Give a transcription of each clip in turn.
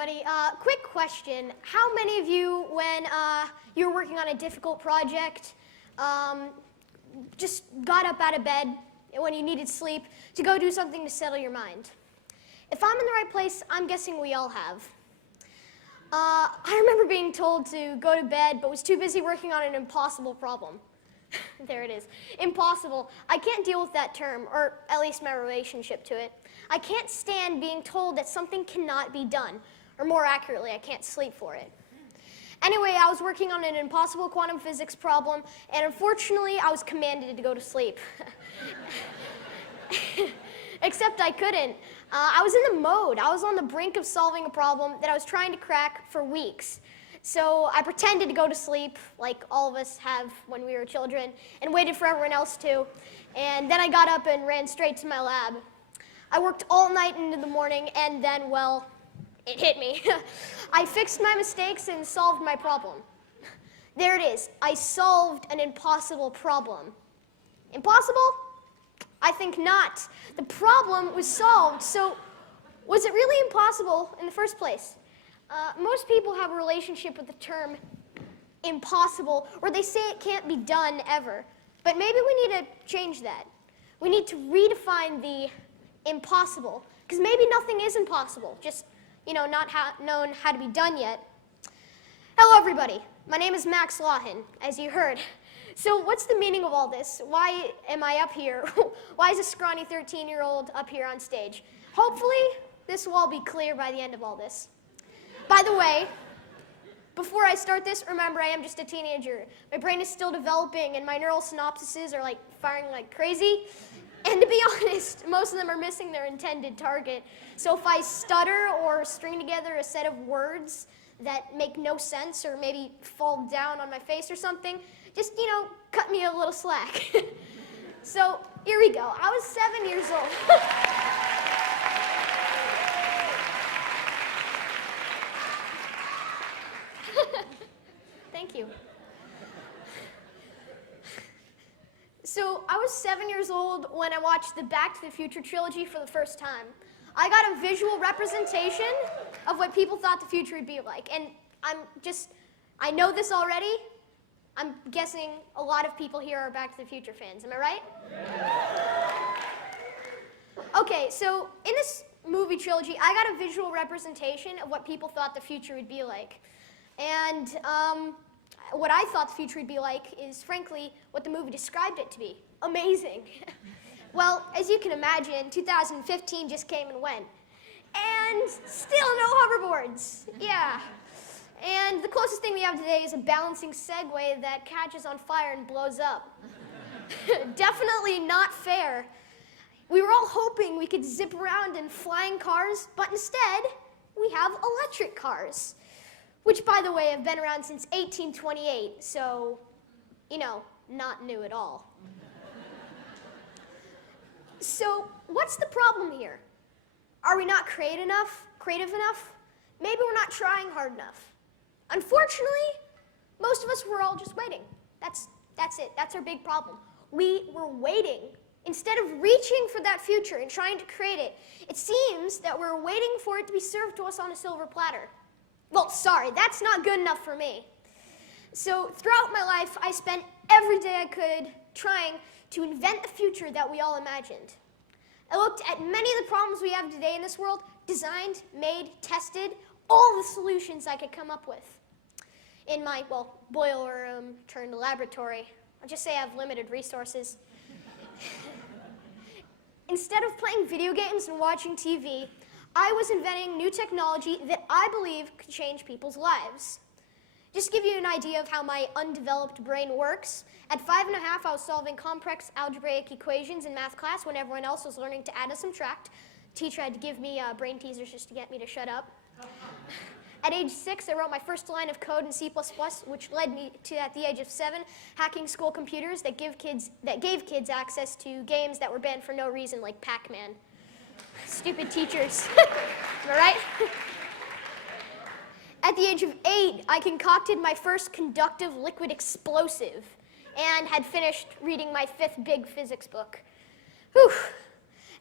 everybody. Quick question. How many of you, when you were working on a difficult project, just got up out of bed when you needed sleep to go do something to settle your mind? If I'm in the right place, I'm guessing we all have. I remember being told to go to bed, but was too busy working on an impossible problem. There it is. Impossible. I can't deal with that term, or at least my relationship to it. I can't stand being told that something cannot be done, or more accurately, I can't sleep for it. Anyway, I was working on an impossible quantum physics problem, and unfortunately, I was commanded to go to sleep. Except I couldn't. I was in the mode. I was on the brink of solving a problem that I was trying to crack for weeks. So I pretended to go to sleep, like all of us have when we were children, and waited for everyone else to. And then I got up and ran straight to my lab. I worked all night into the morning, and then, well, it hit me. I fixed my mistakes and solved my problem. There it is. I solved an impossible problem. Impossible? I think not. The problem was solved, so was it really impossible in the first place? Most people have a relationship with the term impossible, where they say it can't be done ever. But maybe we need to change that. We need to redefine the impossible, because maybe nothing is impossible, just, not known how to be done yet. Hello, everybody. My name is Max Loughan, as you heard. So what's the meaning of all this? Why am I up here? Why is a scrawny 13-year-old up here on stage? Hopefully, this will all be clear by the end of all this. By the way, before I start this, remember I am just a teenager. My brain is still developing and my neural synapses are firing like crazy. And to be honest, most of them are missing their intended target. So if I stutter or string together a set of words that make no sense or maybe fall down on my face or something, just, cut me a little slack. So here we go. I was 7 years old. Thank you. So I was 7 years old when I watched the Back to the Future trilogy for the first time. I got a visual representation of what people thought the future would be like. And I know this already. I'm guessing a lot of people here are Back to the Future fans. Am I right? Okay, so in this movie trilogy, I got a visual representation of what people thought the future would be like. And what I thought the future would be like is, frankly, what the movie described it to be. Amazing. Well, as you can imagine, 2015 just came and went. And still no hoverboards. Yeah. And the closest thing we have today is a balancing Segway that catches on fire and blows up. Definitely not fair. We were all hoping we could zip around in flying cars, but instead, we have electric cars. Which, by the way, have been around since 1828, so, not new at all. So, what's the problem here? Are we not creative enough? Maybe we're not trying hard enough. Unfortunately, most of us were all just waiting. That's it. That's our big problem. We were waiting. Instead of reaching for that future and trying to create it, it seems that we're waiting for it to be served to us on a silver platter. Well, sorry, that's not good enough for me. So throughout my life, I spent every day I could trying to invent the future that we all imagined. I looked at many of the problems we have today in this world, designed, made, tested, all the solutions I could come up with. In my, boiler room turned laboratory. I'll just say I have limited resources. Instead of playing video games and watching TV, I was inventing new technology that I believe could change people's lives. Just to give you an idea of how my undeveloped brain works, at 5 and a half, I was solving complex algebraic equations in math class when everyone else was learning to add and subtract. The teacher had to give me brain teasers just to get me to shut up. At age 6, I wrote my first line of code in C++, which led me to, at the age of 7, hacking school computers that gave kids access to games that were banned for no reason, like Pac-Man. Stupid teachers. Am I right? At the age of 8, I concocted my first conductive liquid explosive and had finished reading my 5th big physics book. Whew.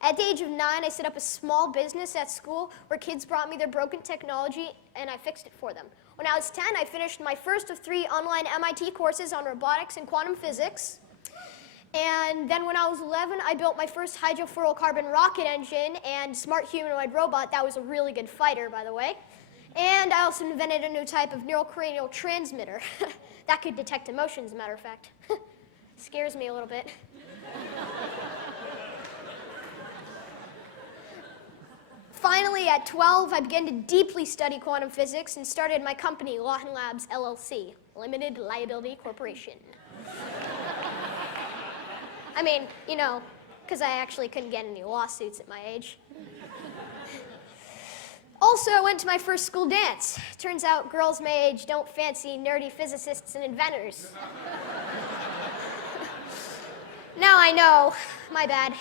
At the age of 9, I set up a small business at school where kids brought me their broken technology, and I fixed it for them. When I was 10, I finished my first of 3 online MIT courses on robotics and quantum physics. And then when I was 11, I built my first hydrofluorocarbon rocket engine and smart humanoid robot that was a really good fighter, by the way. And I also invented a new type of neural cranial transmitter that could detect emotions, as a matter of fact. Scares me a little bit. Finally, at 12, I began to deeply study quantum physics and started my company, Loughan Labs, LLC, Limited Liability Corporation. I mean, you know, because I actually couldn't get any lawsuits at my age. Also, I went to my first school dance. Turns out girls my age don't fancy nerdy physicists and inventors. Now I know. My bad.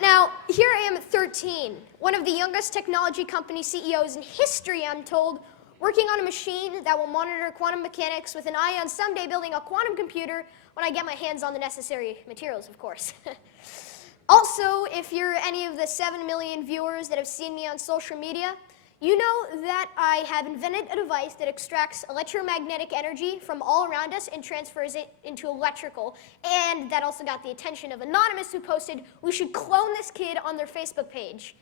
Now, here I am at 13, one of the youngest technology company CEOs in history, I'm told, working on a machine that will monitor quantum mechanics with an eye on someday building a quantum computer when I get my hands on the necessary materials, of course. Also, if you're any of the 7 million viewers that have seen me on social media, you know that I have invented a device that extracts electromagnetic energy from all around us and transfers it into electrical. And that also got the attention of Anonymous, who posted, "We should clone this kid," on their Facebook page.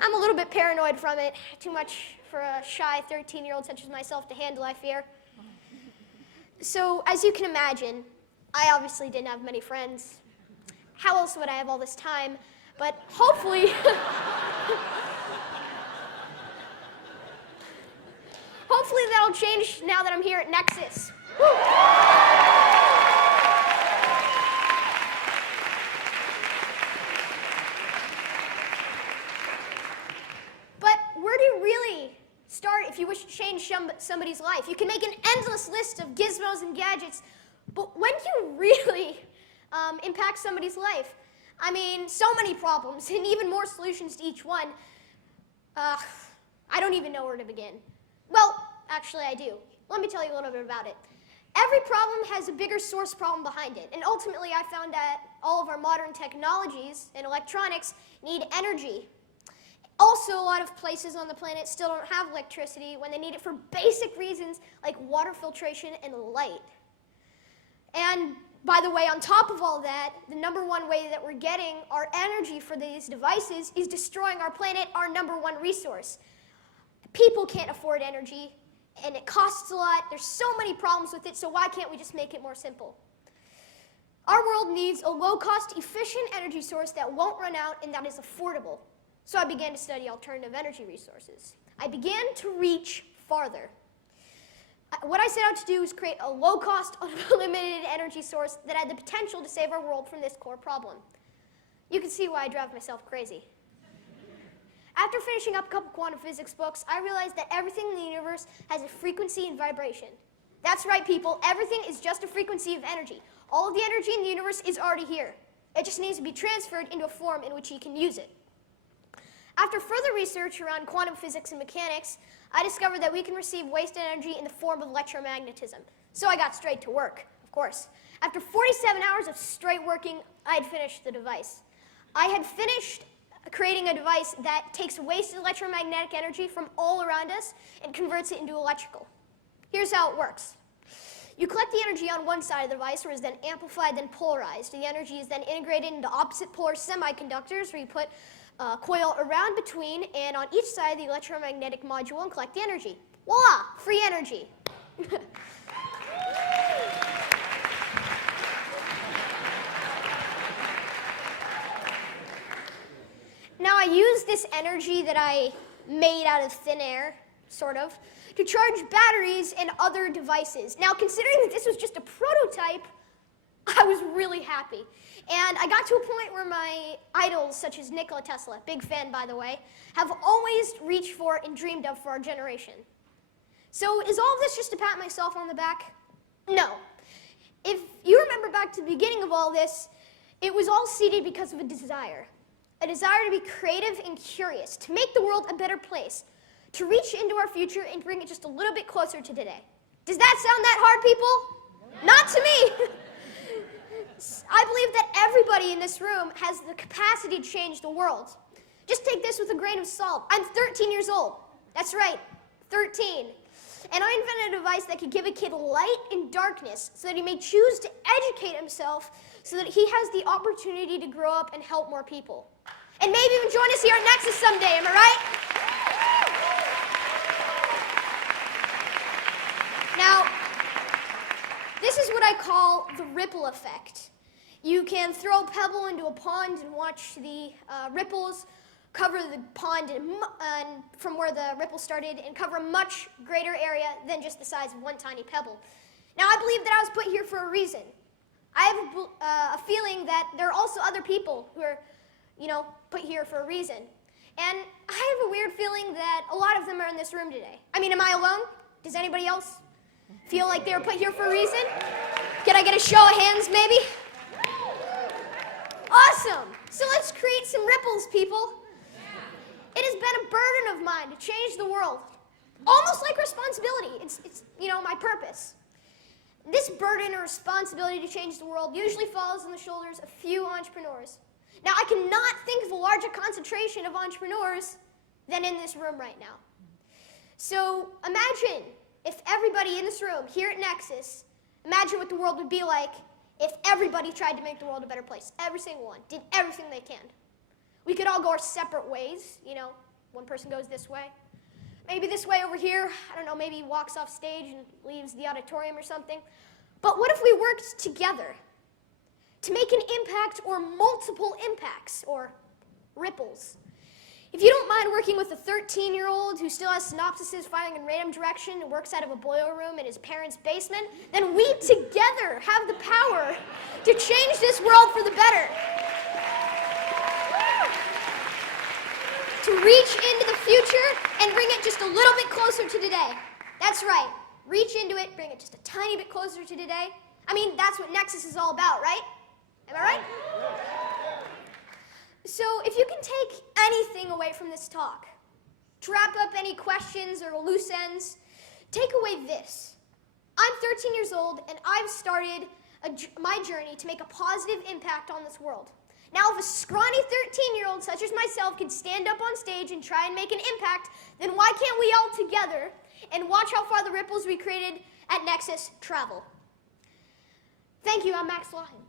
I'm a little bit paranoid from it. Too much for a shy 13-year-old such as myself to handle, I fear. So, as you can imagine, I obviously didn't have many friends. How else would I have all this time? But hopefully... Hopefully that'll change now that I'm here at Nexus. Woo. But where do you really start if you wish to change somebody's life? You can make an endless list of gizmos and gadgets, but when do you really impact somebody's life? I mean, so many problems and even more solutions to each one. I don't even know where to begin. Well, actually I do. Let me tell you a little bit about it. Every problem has a bigger source problem behind it, and ultimately I found that all of our modern technologies and electronics need energy. Also, a lot of places on the planet still don't have electricity when they need it for basic reasons like water filtration and light. And by the way, on top of all that, the #1 way that we're getting our energy for these devices is destroying our planet, our #1 resource. People can't afford energy, and it costs a lot. There's so many problems with it, so why can't we just make it more simple? Our world needs a low-cost, efficient energy source that won't run out and that is affordable. So I began to study alternative energy resources. I began to reach farther. What I set out to do is create a low-cost, unlimited energy source that had the potential to save our world from this core problem. You can see why I drive myself crazy. After finishing up a couple quantum physics books, I realized that everything in the universe has a frequency and vibration. That's right, people. Everything is just a frequency of energy. All of the energy in the universe is already here. It just needs to be transferred into a form in which you can use it. After further research around quantum physics and mechanics, I discovered that we can receive waste energy in the form of electromagnetism. So I got straight to work, of course. After 47 hours of straight working, I had finished the device. I had finished creating a device that takes wasted electromagnetic energy from all around us and converts it into electrical. Here's how it works. You collect the energy on one side of the device, where it's then amplified, then polarized. The energy is then integrated into opposite polar semiconductors, where you put a coil around between and on each side of the electromagnetic module and collect the energy. Voila! Free energy. Now I use this energy that I made out of thin air, sort of, to charge batteries and other devices. Now, considering that this was just a prototype, I was really happy. And I got to a point where my idols, such as Nikola Tesla, big fan by the way, have always reached for and dreamed of for our generation. So is all of this just to pat myself on the back? No. If you remember back to the beginning of all this, it was all seeded because of a desire to be creative and curious, to make the world a better place, to reach into our future and bring it just a little bit closer to today. Does that sound that hard, people? Not to me. I believe that everybody in this room has the capacity to change the world. Just take this with a grain of salt. I'm 13 years old. That's right, 13. And I invented a device that could give a kid light in darkness so that he may choose to educate himself so that he has the opportunity to grow up and help more people. And maybe even join us here at Nexus someday, am I right? Now, this is what I call the ripple effect. You can throw a pebble into a pond and watch the ripples cover the pond and from where the ripple started and cover a much greater area than just the size of one tiny pebble. Now, I believe that I was put here for a reason. I have a feeling that there are also other people who are, put here for a reason. And I have a weird feeling that a lot of them are in this room today. I mean, am I alone? Does anybody else feel like they were put here for a reason? Can I get a show of hands, maybe? Awesome! So let's create some ripples, people. It has been a burden of mine to change the world. Almost like responsibility. It's my purpose. This burden or responsibility to change the world usually falls on the shoulders of few entrepreneurs. Now, I cannot think of a larger concentration of entrepreneurs than in this room right now. So imagine if everybody in this room here at Nexus, imagine what the world would be like if everybody tried to make the world a better place. Every single one did everything they can. We could all go our separate ways. One person goes this way. Maybe this way over here. I don't know, maybe he walks off stage and leaves the auditorium or something. But what if we worked together to make an impact or multiple impacts or ripples? If you don't mind working with a 13-year-old who still has synopsises firing in random direction and works out of a boiler room in his parents' basement, then we together have the power to change this world for the better. To reach into the future and bring it just a little bit closer to today. That's right. Reach into it, bring it just a tiny bit closer to today. I mean, that's what Nexus is all about, right? Am I right? So if you can take anything away from this talk, to wrap up any questions or loose ends, take away this. I'm 13 years old, and I've started my journey to make a positive impact on this world. Now, if a scrawny 13-year-old such as myself can stand up on stage and try and make an impact, then why can't we all together and watch how far the ripples we created at Nexus travel? Thank you, I'm Max Loughan.